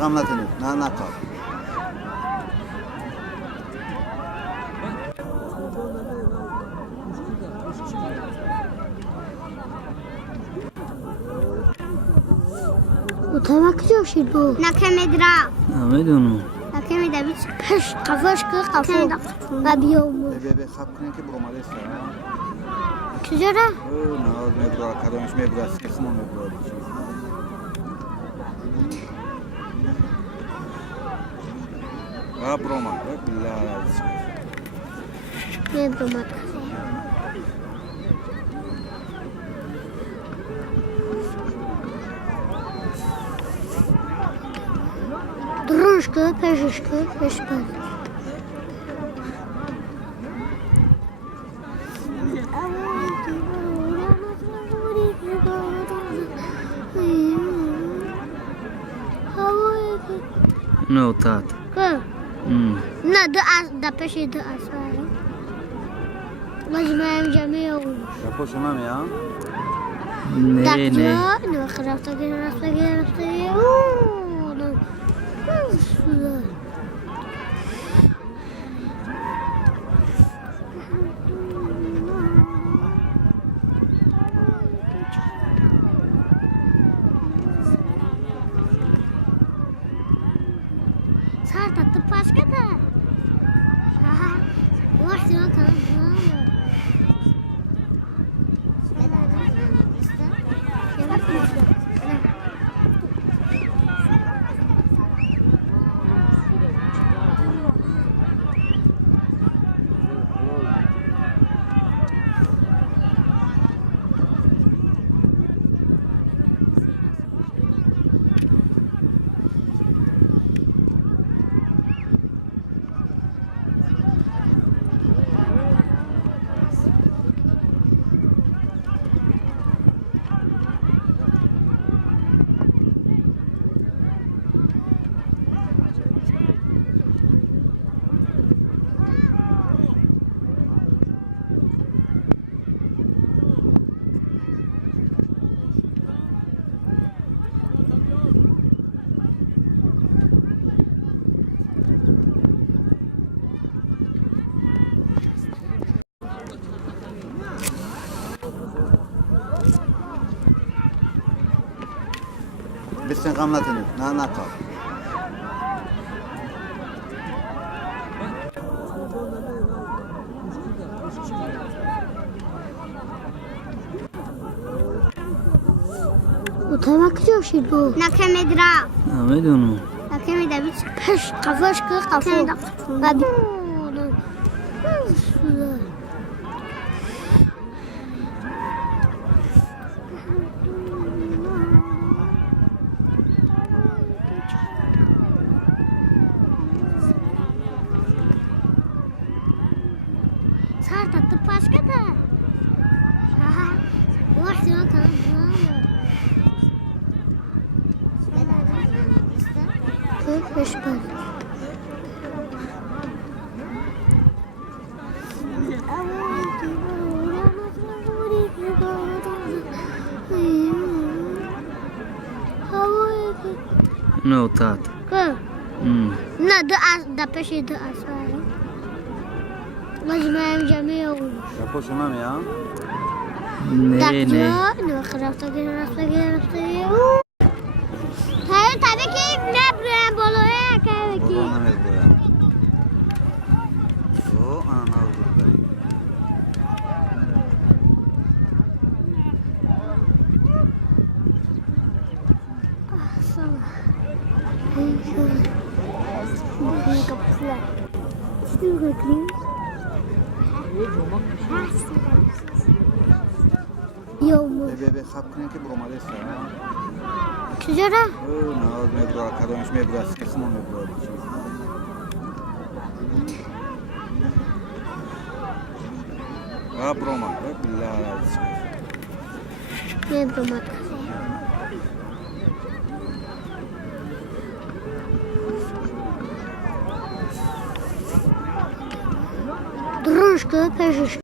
غملتني ناقة متمكن شدو نكمدرا میدونم نكمدرا بیش پش قفاش که قفاش بابیوم ببی خب کنی که برو مالیس چجوره؟ نه میبرا کدومش میبرا سیخمون میبرا برو ما بالله میبرم درشکه پشکه پشکه نو تات نه ده پشی ده اصلا مجموعه جمعی اون پوش مامی ها نه نه رفته گیر بسن غملتني ناقة متمكن شدو نكمدرا میدونم نكمدرا بیش پش قفاش که قفاش بابیوم نو تات نه ده پشی ده اصلا مجموعه جمعی اون پوش مامی ها نه رفته گیر tabii ki ne buraya boloya ki. ببی خب کنی که برو مالیس چجوره؟ نه میبرا کدومش میبرا سیخمون میبرا برو ما بالله میبرم درشکه پشکه